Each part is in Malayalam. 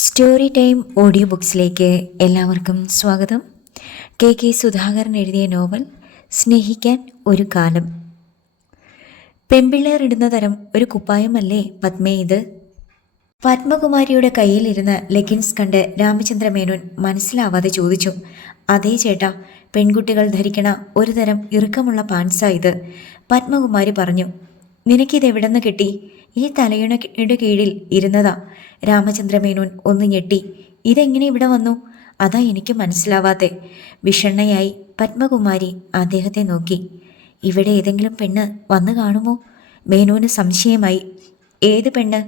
സ്റ്റോറി ടൈം ഓഡിയോ ബുക്സിലേക്ക് എല്ലാവർക്കും സ്വാഗതം. കെ സുധാകരൻ എഴുതിയ നോവൽ സ്നേഹിക്കാൻ ഒരു കാലം. പെൺപിള്ളേർ ഇടുന്ന തരം ഒരു കുപ്പായമല്ലേ പത്മേ ഇത്? പത്മകുമാരിയുടെ കയ്യിലിരുന്ന ലെഗിൻസ് കണ്ട് രാമചന്ദ്ര മേനോൻ മനസ്സിലാവാതെ ചോദിച്ചു. അതേ ചേട്ടാ, പെൺകുട്ടികൾ ധരിക്കണ ഒരു തരം ഇറുക്കമുള്ള പാൻസാ ഇത്, പത്മകുമാരി പറഞ്ഞു. നിനക്കിതെവിടെന്ന് കിട്ടി? ഈ തലയിണയുടെ കീഴിൽ ഇരുന്നതാ. രാമചന്ദ്ര മേനോൻ ഒന്ന് ഞെട്ടി. ഇതെങ്ങനെ ഇവിടെ വന്നു? അതാ എനിക്ക് മനസ്സിലാവാത്തെ. വിഷണ്ണയായി പത്മകുമാരി അദ്ദേഹത്തെ നോക്കി. ഇവിടെ ഏതെങ്കിലും പെണ്ണ് വന്നു കാണുമോ? മേനോന് സംശയമായി. ഏത് പെണ്ണ്?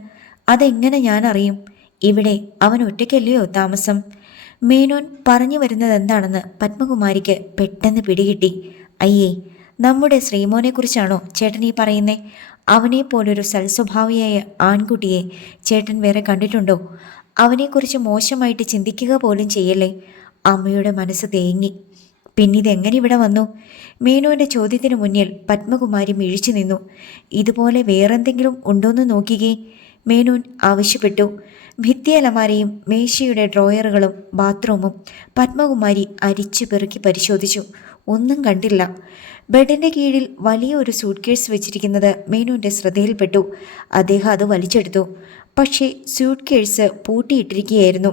അതെങ്ങനെ ഞാൻ അറിയും? ഇവിടെ അവൻ ഒറ്റയ്ക്കല്ലയോ താമസം? മേനോൻ പറഞ്ഞു വരുന്നത് എന്താണെന്ന് പത്മകുമാരിക്ക് പെട്ടെന്ന് പിടികിട്ടി. അയ്യേ, നമ്മുടെ ശ്രീമോനെക്കുറിച്ചാണോ ചേട്ടൻ ഈ പറയുന്നേ? അവനെപ്പോലൊരു സൽസ്വഭാവിയായ ആൺകുട്ടിയെ ചേട്ടൻ വേറെ കണ്ടിട്ടുണ്ടോ? അവനെക്കുറിച്ച് മോശമായിട്ട് ചിന്തിക്കുക പോലും ചെയ്യല്ലേ. അമ്മയുടെ മനസ്സ് തേങ്ങി. പിന്നിതെങ്ങനെ ഇവിടെ വന്നു? മേനോന്റെ ചോദ്യത്തിന് മുന്നിൽ പത്മകുമാരി മിഴിച്ചു നിന്നു. ഇതുപോലെ വേറെന്തെങ്കിലും ഉണ്ടോന്ന് നോക്കിക്കേ, മേനോൻ ആവശ്യപ്പെട്ടു. ഭിത്തിയലമാരയും മേശയുടെ ഡ്രോയറുകളും ബാത്റൂമും പത്മകുമാരി അരിച്ചു പെറുക്കി പരിശോധിച്ചു. ഒന്നും കണ്ടില്ല. ബെഡിൻ്റെ കീഴിൽ വലിയ ഒരു സൂട്ട് കേസ് വെച്ചിരിക്കുന്നത് മേനോൻ്റെ ശ്രദ്ധയിൽപ്പെട്ടു. അദ്ദേഹം അത് വലിച്ചെടുത്തു. പക്ഷേ സൂട്ട് കേസ് പൂട്ടിയിട്ടിരിക്കുകയായിരുന്നു.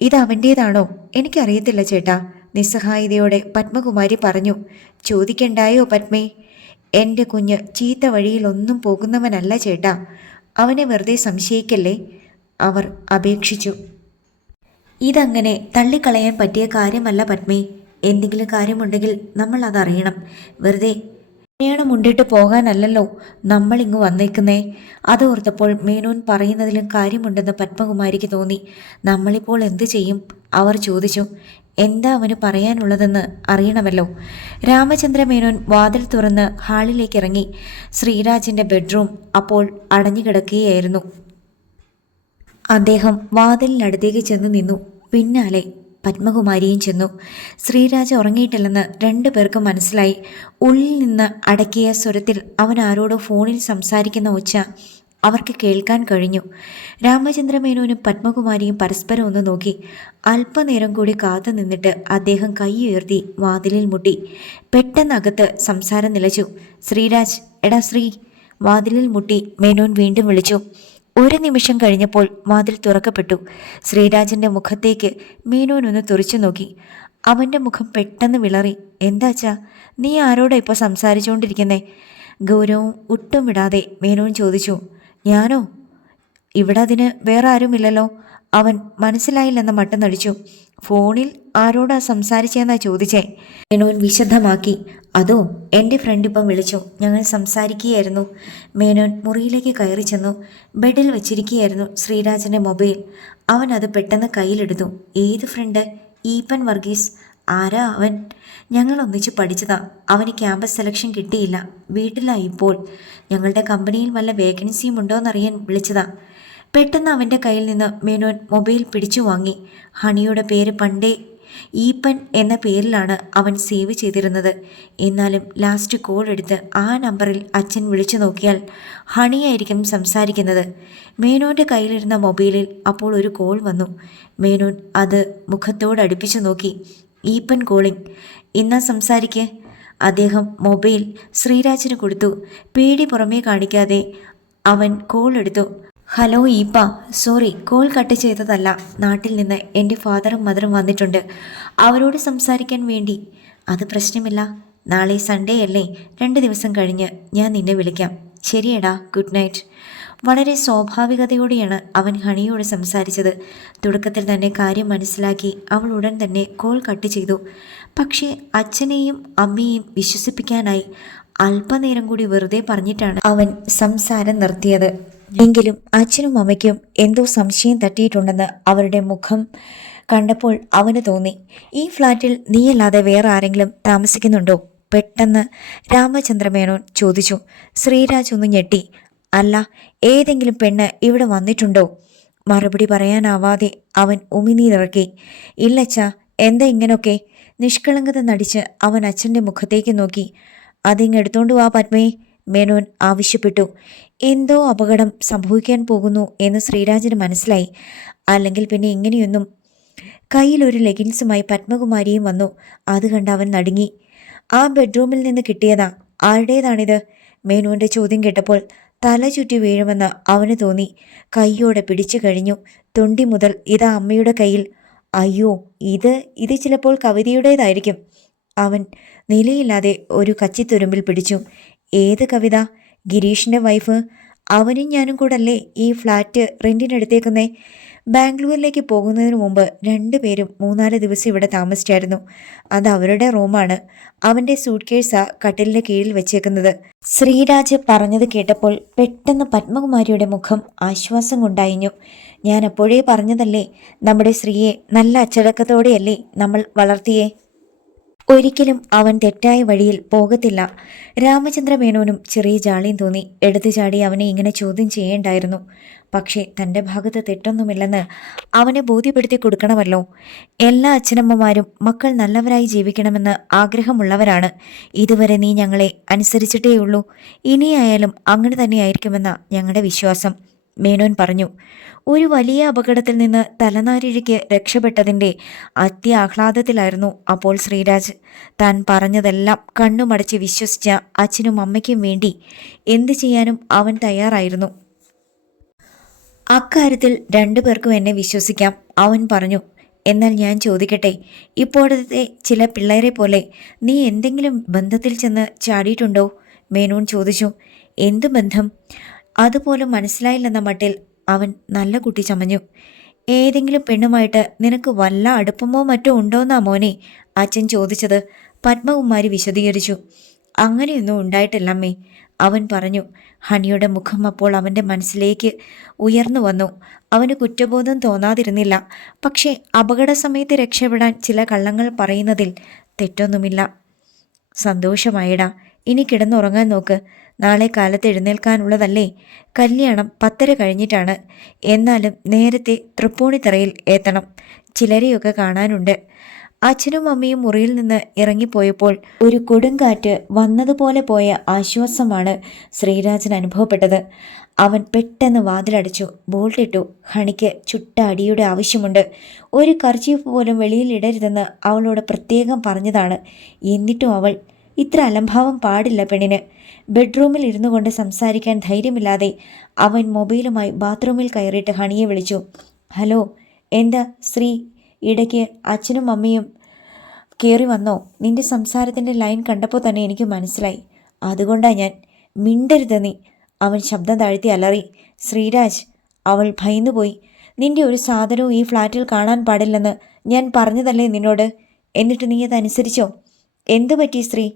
ഇത് അവൻ്റേതാണോ? എനിക്കറിയത്തില്ല ചേട്ടാ, നിസ്സഹായതയോടെ പത്മകുമാരി പറഞ്ഞു. ചോദിക്കണ്ടായോ പത്മേ? എൻ്റെ കുഞ്ഞ് ചീത്ത വഴിയിലൊന്നും പോകുന്നവനല്ല ചേട്ടാ, അവനെ വെറുതെ സംശയിക്കല്ലേ, അവർ അപേക്ഷിച്ചു. ഇതങ്ങനെ തള്ളിക്കളയാൻ പറ്റിയ കാര്യമല്ല പത്മേ. എന്തെങ്കിലും കാര്യമുണ്ടെങ്കിൽ നമ്മൾ അതറിയണം. വെറുതെ കല്യാണം മുണ്ടിട്ട് പോകാനല്ലല്ലോ നമ്മളിങ്ങ് വന്നേക്കുന്നേ. അത് ഓർത്തപ്പോൾ മേനോൻ പറയുന്നതിലും കാര്യമുണ്ടെന്ന് പത്മകുമാരിക്ക് തോന്നി. നമ്മളിപ്പോൾ എന്തു ചെയ്യും? അവർ ചോദിച്ചു. എന്താ അവന് പറയാനുള്ളതെന്ന് അറിയണമല്ലോ. രാമചന്ദ്ര മേനോൻ വാതിൽ തുറന്ന് ഹാളിലേക്ക് ഇറങ്ങി. ശ്രീരാജിൻ്റെ ബെഡ്റൂം അപ്പോൾ അടഞ്ഞു കിടക്കുകയായിരുന്നു. അദ്ദേഹം വാതിലിനടുത്തേക്ക് ചെന്ന് നിന്നു. പിന്നാലെ പത്മകുമാരിയും ചെന്നു. ശ്രീരാജ് ഉറങ്ങിയിട്ടില്ലെന്ന് രണ്ടു പേർക്കും മനസ്സിലായി. ഉള്ളിൽ നിന്ന് അടക്കിയ സ്വരത്തിൽ അവൻ ആരോടോ ഫോണിൽ സംസാരിക്കുന്ന ഒച്ച അവർക്ക് കേൾക്കാൻ കഴിഞ്ഞു. രാമചന്ദ്ര മേനോനും പത്മകുമാരിയും പരസ്പരം ഒന്ന് നോക്കി. അല്പനേരം കൂടി കാത്തു നിന്നിട്ട് അദ്ദേഹം കൈ ഉയർത്തി വാതിലിൽ മുട്ടി. പെട്ടെന്നകത്ത് സംസാരം നിലച്ചു. ശ്രീരാജ്, എടാ ശ്രീ. വാതിലിൽ മുട്ടി മേനോൻ വീണ്ടും വിളിച്ചു. ഒരു നിമിഷം കഴിഞ്ഞപ്പോൾ വാതിൽ തുറക്കപ്പെട്ടു. ശ്രീരാജിൻ്റെ മുഖത്തേക്ക് മേനോൻ ഒന്ന് തുറച്ചു നോക്കി. അവൻ്റെ മുഖം പെട്ടെന്ന് വിളറി. എന്താച്ചാ, നീ ആരോടാ ഇപ്പോൾ സംസാരിച്ചുകൊണ്ടിരിക്കുന്നേ? ഗൗരവം ഒട്ടും വിടാതെ മേനോൻ ചോദിച്ചു. ഞാനോ? ഇവിടെ അതിന് വേറെ ആരുമില്ലല്ലോ. അവൻ മനസ്സിലായില്ലെന്ന മട്ടം നടിച്ചു. ഫോണിൽ ആരോടാ സംസാരിച്ചെന്നാ ചോദിച്ചേ? മേനോൻ വിശദമാക്കി. അതോ, എൻ്റെ ഫ്രണ്ട് ഇപ്പം വിളിച്ചു, ഞങ്ങൾ സംസാരിക്കുകയായിരുന്നു. മേനോൻ മുറിയിലേക്ക് കയറി ചെന്നു. ബെഡിൽ വെച്ചിരിക്കുകയായിരുന്നു ശ്രീരാജൻ്റെ മൊബൈൽ. അവൻ അത് പെട്ടെന്ന് കയ്യിലെടുത്തു. ഏത് ഫ്രണ്ട്? ഈപ്പൻ വർഗീസ്. ആരാ അവൻ? ഞങ്ങൾ ഒന്നിച്ച് പഠിച്ചതാ. അവന് ക്യാമ്പസ് സെലക്ഷൻ കിട്ടിയില്ല, വീട്ടിലായി ഇപ്പോൾ. ഞങ്ങളുടെ കമ്പനിയിൽ വല്ല വേക്കൻസിയും ഉണ്ടോയെന്നറിയാൻ വിളിച്ചതാ. പെട്ടെന്ന് അവൻ്റെ കയ്യിൽ നിന്ന് മേനോൻ മൊബൈൽ പിടിച്ചു വാങ്ങി. ഹണിയുടെ പേര് പണ്ടേ ഈപ്പൻ എന്ന പേരിലാണ് അവൻ സേവ് ചെയ്തിരുന്നത്. എന്നാലും ലാസ്റ്റ് കോൾ എടുത്ത് ആ നമ്പറിൽ അച്ഛൻ വിളിച്ചു നോക്കിയാൽ ഹണിയായിരിക്കും സംസാരിക്കുന്നത്. മേനോൻ്റെ കയ്യിലിരുന്ന മൊബൈലിൽ അപ്പോൾ ഒരു കോൾ വന്നു. മേനോൻ അത് മുഖത്തോടടുപ്പിച്ചു നോക്കി. ഈപ്പൻ കോളിംഗ്. ഇന്നാ സംസാരിക്ക്. അദ്ദേഹം മൊബൈൽ ശ്രീരാജിന് കൊടുത്തു. പേടി പുറമേ കാണിക്കാതെ അവൻ കോൾ എടുത്തു. ഹലോ ഈപ്പ, സോറി, കോൾ കട്ട് ചെയ്തതല്ല. നാട്ടിൽ നിന്ന് എൻ്റെ ഫാദറും മദറും വന്നിട്ടുണ്ട്, അവരോട് സംസാരിക്കാൻ വേണ്ടി. അത് പ്രശ്നമില്ല, നാളെ സൺഡേ അല്ലേ, 2 ദിവസം കഴിഞ്ഞ് ഞാൻ നിന്നെ വിളിക്കാം. ശരിയടാ, ഗുഡ് നൈറ്റ്. വളരെ സ്വാഭാവികതയോടെയാണ് അവൻ ഹണിയോട് സംസാരിച്ചത്. തുടക്കത്തിൽ തന്നെ കാര്യം മനസ്സിലാക്കി അവൾ ഉടൻ തന്നെ കോൾ കട്ട് ചെയ്തു. പക്ഷേ അച്ഛനെയും അമ്മയെയും വിശ്വസിപ്പിക്കാനായി അല്പനേരം കൂടി വെറുതെ പറഞ്ഞിട്ടാണ് അവൻ സംസാരം നിർത്തിയത്. എങ്കിലും അച്ഛനും അമ്മയ്ക്കും എന്തോ സംശയം തട്ടിയിട്ടുണ്ടെന്ന് അവരുടെ മുഖം കണ്ടപ്പോൾ അവന് തോന്നി. ഈ ഫ്ലാറ്റിൽ നീയല്ലാതെ വേറെ ആരെങ്കിലും താമസിക്കുന്നുണ്ടോ? പെട്ടെന്ന് രാമചന്ദ്ര മേനോൻ ചോദിച്ചു. ശ്രീരാജ് ഒന്ന് ഞെട്ടി. അല്ല, ഏതെങ്കിലും പെണ്ണ് ഇവിടെ വന്നിട്ടുണ്ടോ? മറുപടി പറയാനാവാതെ അവൻ ഉമിനീരിറക്കി. ഇല്ലച്ചാ, എന്താ ഇങ്ങനൊക്കെ? നിഷ്കളങ്കത നടിച്ച് അവൻ അച്ഛൻ്റെ മുഖത്തേക്ക് നോക്കി. അതിങ്ങെടുത്തോണ്ട് വാ പത്മേ, മേനോൻ ആവശ്യപ്പെട്ടു. എന്തോ അപകടം സംഭവിക്കാൻ പോകുന്നു എന്ന് ശ്രീരാജിന് മനസ്സിലായി. അല്ലെങ്കിൽ പിന്നെ ഇങ്ങനെയൊന്നും. കയ്യിലൊരു ലെഗിൻസുമായി പത്മകുമാരിയും വന്നു. അത് കണ്ട് അവൻ നടുങ്ങി. ആ ബെഡ്റൂമിൽ നിന്ന് കിട്ടിയതാ. ആരുടേതാണിത്? മേനുവിൻ്റെ ചോദ്യം കേട്ടപ്പോൾ തല ചുറ്റി വീഴുമെന്ന് അവന് തോന്നി. കൈയോടെ പിടിച്ചു കഴിഞ്ഞു. തൊണ്ടി മുതൽ ഇതാ അമ്മയുടെ കയ്യിൽ. അയ്യോ, ഇത് ചിലപ്പോൾ കവിതയുടേതായിരിക്കും. അവൻ നിലയില്ലാതെ ഒരു കച്ചിത്തുരുമ്പിൽ പിടിച്ചു. ഏത് കവിത? ഗിരീഷിൻ്റെ വൈഫ്. അവനും ഞാനും കൂടല്ലേ ഈ ഫ്ലാറ്റ് റെൻറ്റിനെടുത്തേക്കുന്നേ. ബാംഗ്ലൂരിലേക്ക് പോകുന്നതിന് മുമ്പ് രണ്ടുപേരും 3-4 ദിവസം ഇവിടെ താമസിച്ചായിരുന്നു. അത് അവരുടെ റൂമാണ്. അവൻ്റെ സൂട്ട് കേസാ കട്ടിലിൻ്റെ കീഴിൽ വെച്ചേക്കുന്നത്. ശ്രീരാജ് പറഞ്ഞത് കേട്ടപ്പോൾ പെട്ടെന്ന് പത്മകുമാരിയുടെ മുഖം ആശ്വാസം കൊണ്ടായിഞ്ഞു. ഞാൻ അപ്പോഴേ പറഞ്ഞതല്ലേ, നമ്മുടെ ശ്രീയെ നല്ല അച്ചടക്കത്തോടെയല്ലേ നമ്മൾ വളർത്തിയേ. ഒരിക്കലും അവൻ തെറ്റായ വഴിയിൽ പോകത്തില്ല. രാമചന്ദ്ര മേനോനും ചെറിയ ജാളിയും തോന്നി. എടുത്തു ചാടി അവനെ ഇങ്ങനെ ചോദ്യം ചെയ്യേണ്ടായിരുന്നു. പക്ഷേ തൻ്റെ ഭാഗത്ത് തെറ്റൊന്നുമില്ലെന്ന് അവനെ ബോധ്യപ്പെടുത്തി കൊടുക്കണമല്ലോ. എല്ലാ അച്ഛനമ്മമാരും മക്കൾ നല്ലവരായി ജീവിക്കണമെന്ന് ആഗ്രഹമുള്ളവരാണ്. ഇതുവരെ നീ ഞങ്ങളെ അനുസരിച്ചിട്ടേയുള്ളൂ. ഇനിയായാലും അങ്ങനെ തന്നെയായിരിക്കുമെന്ന ഞങ്ങളുടെ വിശ്വാസം, മേനോൻ പറഞ്ഞു. ഒരു വലിയ അപകടത്തിൽ നിന്ന് തലനാരിഴയ്ക്ക് രക്ഷപ്പെട്ടതിൻ്റെ അത്യാഹ്ലാദത്തിലായിരുന്നു അപ്പോൾ ശ്രീരാജ്. താൻ പറഞ്ഞതെല്ലാം കണ്ണുമടച്ച് വിശ്വസിച്ച അച്ഛനും അമ്മയ്ക്കും വേണ്ടി എന്തു ചെയ്യാനും അവൻ തയ്യാറായിരുന്നു. അക്കാര്യത്തിൽ രണ്ടുപേർക്കും എന്നെ വിശ്വസിക്കാം, അവൻ പറഞ്ഞു. എന്നാൽ ഞാൻ ചോദിക്കട്ടെ, ഇപ്പോഴത്തെ ചില പിള്ളേരെ പോലെ നീ എന്തെങ്കിലും ബന്ധത്തിൽ ചെന്ന് ചാടിയിട്ടുണ്ടോ? മേനോൻ ചോദിച്ചു. എന്തു ബന്ധം? അതുപോലും മനസ്സിലായില്ലെന്ന മട്ടിൽ അവൻ നല്ല കുട്ടി ചമഞ്ഞു. ഏതെങ്കിലും പെണ്ണുമായിട്ട് നിനക്ക് വല്ല അടുപ്പമോ മറ്റോ ഉണ്ടോന്നാ മോനെ അച്ഛൻ ചോദിച്ചത്, പത്മകുമാരി വിശദീകരിച്ചു. അങ്ങനെയൊന്നും ഉണ്ടായിട്ടില്ലമ്മേ, അവൻ പറഞ്ഞു. ഹണിയുടെ മുഖം അപ്പോൾ അവൻ്റെ മനസ്സിലേക്ക് ഉയർന്നു വന്നു. അവന് കുറ്റബോധം തോന്നാതിരുന്നില്ല. പക്ഷേ അപകട സമയത്ത് രക്ഷപ്പെടാൻ ചില കള്ളങ്ങൾ പറയുന്നതിൽ തെറ്റൊന്നുമില്ല. സന്തോഷമായിടാ, ഇനി കിടന്നുറങ്ങാൻ നോക്ക്. നാളെ കാലത്ത് എഴുന്നേൽക്കാനുള്ളതല്ലേ. കല്യാണം 10:30 കഴിഞ്ഞിട്ടാണ്. എന്നാലും നേരത്തെ തൃപ്പൂണിത്തറയിൽ എത്തണം. ചിലരെയൊക്കെ കാണാനുണ്ട്. അച്ഛനും അമ്മയും മുറിയിൽ നിന്ന് ഇറങ്ങിപ്പോയപ്പോൾ ഒരു കൊടുങ്കാറ്റ് വന്നതുപോലെ പോയ ആശ്വാസമാണ് ശ്രീരാജന് അനുഭവപ്പെട്ടത്. അവൻ പെട്ടെന്ന് വാതിലടച്ചു, ബോൾട്ടിട്ടു. ഹണിക്ക് ചുട്ട അടിയുടെ ആവശ്യമുണ്ട്. ഒരു കർച്ചീഫ് പോലും വെളിയിൽ ഇടരുതെന്ന് അവളോട് പ്രത്യേകം പറഞ്ഞതാണ്. എന്നിട്ടും അവൾ ഇത്ര അലംഭാവം പാടില്ല പെണ്ണിന്. ബെഡ്റൂമിൽ ഇരുന്നു കൊണ്ട് സംസാരിക്കാൻ ധൈര്യമില്ലാതെ അവൻ മൊബൈലുമായി ബാത്റൂമിൽ കയറിയിട്ട് ഹണിയെ വിളിച്ചു. ഹലോ, എന്താ ശ്രീ? ഇടയ്ക്ക് അച്ഛനും അമ്മയും കയറി വന്നോ? നിന്റെ സംസാരത്തിൻ്റെ ലൈൻ കണ്ടപ്പോൾ തന്നെ എനിക്ക് മനസ്സിലായി. അതുകൊണ്ടാണ് ഞാൻ. മിണ്ടരുത് നീ, അവൻ ശബ്ദം താഴ്ത്തി അലറി. ശ്രീരാജ്, അവൾ ഭയന്നുപോയി. നിന്റെ ഒരു സാധനവും ഈ ഫ്ലാറ്റിൽ കാണാൻ പാടില്ലെന്ന് ഞാൻ പറഞ്ഞതല്ലേ നിന്നോട്? എന്നിട്ട് നീ അതനുസരിച്ചോ? എന്തു പറ്റി ശ്രീ?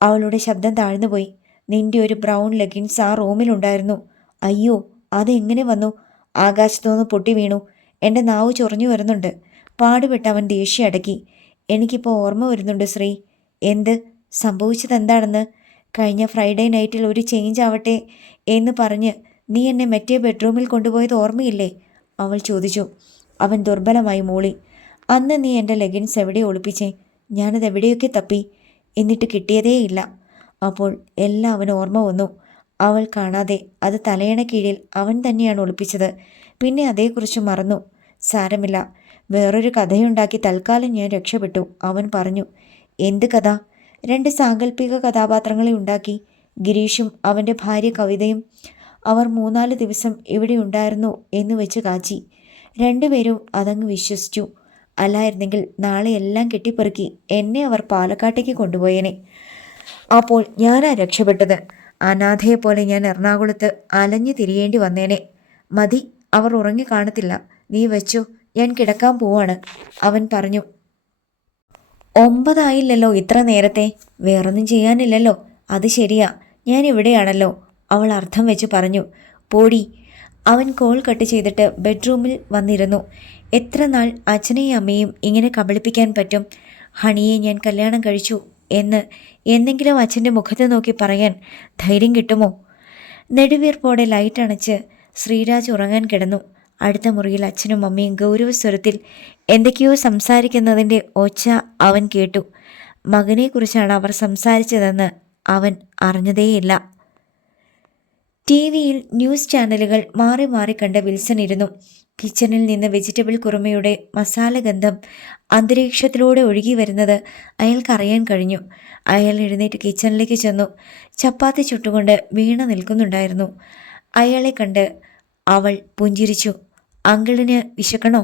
അവളുടെ ശബ്ദം താഴ്ന്നുപോയി. നിന്റെ ഒരു ബ്രൗൺ ലെഗിൻസ് ആ റൂമിലുണ്ടായിരുന്നു. അയ്യോ, അതെങ്ങനെ വന്നു? ആകാശത്തുനിന്ന് പൊട്ടി വീണു. എൻ്റെ നാവ് ചൊറിഞ്ഞു വരുന്നുണ്ട്. പാടുപെട്ട് അവൻ ദേഷ്യം അടക്കി. എനിക്കിപ്പോൾ ഓർമ്മ വരുന്നുണ്ട് ശ്രീ. എന്ത് സംഭവിച്ചതെന്താണെന്ന്? കഴിഞ്ഞ ഫ്രൈഡേ നൈറ്റിൽ ഒരു ചേഞ്ച് ആവട്ടെ എന്ന് പറഞ്ഞ് നീ എന്നെ മറ്റേ ബെഡ്റൂമിൽ കൊണ്ടുപോയത് ഓർമ്മയില്ലേ? അവൾ ചോദിച്ചു. അവൻ ദുർബലമായി മൂളി. അന്ന് നീ എൻ്റെ ലെഗിൻസ് എവിടെ ഒളിപ്പിച്ചേ? ഞാനത് എവിടെയൊക്കെ തപ്പി, എന്നിട്ട് കിട്ടിയതേയില്ല. അപ്പോൾ എല്ലാം അവന് ഓർമ്മ വന്നു. അവൾ കാണാതെ അത് തലയണ കീഴിൽ അവൻ തന്നെയാണ് ഒളിപ്പിച്ചത്. പിന്നെ അതേക്കുറിച്ച് മറന്നു. സാരമില്ല, വേറൊരു കഥയുണ്ടാക്കി തൽക്കാലം ഞാൻ രക്ഷപ്പെട്ടു, അവൻ പറഞ്ഞു. എന്ത് കഥ? 2 സാങ്കല്പിക കഥാപാത്രങ്ങളെ ഉണ്ടാക്കി. ഗിരീഷും അവൻ്റെ ഭാര്യ കവിതയും. അവർ 3-4 ദിവസം ഇവിടെ ഉണ്ടായിരുന്നു എന്ന് വെച്ച് കാച്ചി. രണ്ടുപേരും അതങ്ങ് വിശ്വസിച്ചു. അല്ലായിരുന്നെങ്കിൽ നാളെ എല്ലാം കെട്ടിപ്പെറുക്കി എന്നെ അവർ പാലക്കാട്ടേക്ക് കൊണ്ടുപോയേനെ. അപ്പോൾ ഞാനാ രക്ഷപ്പെട്ടത്. അനാഥയെപ്പോലെ ഞാൻ എറണാകുളത്ത് അലഞ്ഞു തിരിയേണ്ടി വന്നേനെ. മതി, അവർ ഉറങ്ങി കാണത്തില്ല. നീ വെച്ചോ, ഞാൻ കിടക്കാൻ പോവാണ്, അവൻ പറഞ്ഞു. 9 ആയില്ലല്ലോ ഇത്ര നേരത്തെ? വേറൊന്നും ചെയ്യാനില്ലല്ലോ. അത് ശരിയാ, ഞാൻ ഇവിടെയാണല്ലോ, അവൾ അർത്ഥം വെച്ച് പറഞ്ഞു. പോടി. അവൻ കോൾ കട്ട് ചെയ്തിട്ട് ബെഡ്റൂമിൽ വന്നിരുന്നു. എത്ര നാൾ അച്ഛനെയും അമ്മയും ഇങ്ങനെ കബളിപ്പിക്കാൻ പറ്റും? ഹണിയെ ഞാൻ കല്യാണം കഴിച്ചു എന്ന് എന്തെങ്കിലും അച്ഛൻ്റെ മുഖത്ത് നോക്കി പറയാൻ ധൈര്യം കിട്ടുമോ? നെടുവീർപ്പോടെ ലൈറ്റ് അണച്ച് ശ്രീരാജ് ഉറങ്ങാൻ കിടന്നു. അടുത്ത മുറിയിൽ അച്ഛനും അമ്മയും ഗൗരവസ്വരത്തിൽ എന്തൊക്കെയോ സംസാരിക്കുന്നതിൻ്റെ ഒച്ച അവൻ കേട്ടു. മകനെക്കുറിച്ചാണ് അവർ സംസാരിച്ചതെന്ന് അവൻ അറിഞ്ഞതേയില്ല. ടി വിയിൽ ന്യൂസ് ചാനലുകൾ മാറി മാറി കണ്ട വിൽസൺ ഇരുന്നു. കിച്ചണിൽ നിന്ന് വെജിറ്റബിൾ കുറുമയുടെ മസാലഗന്ധം അന്തരീക്ഷത്തിലൂടെ ഒഴുകി വരുന്നത് അയാൾക്കറിയാൻ കഴിഞ്ഞു. അയാൾ എഴുന്നേറ്റ് കിച്ചണിലേക്ക് ചെന്നു. ചപ്പാത്തി ചുട്ടുകൊണ്ട് വീണ നിൽക്കുന്നുണ്ടായിരുന്നു. അയാളെ കണ്ട് അവൾ പുഞ്ചിരിച്ചു. അങ്കിളിന് വിശക്കണോ?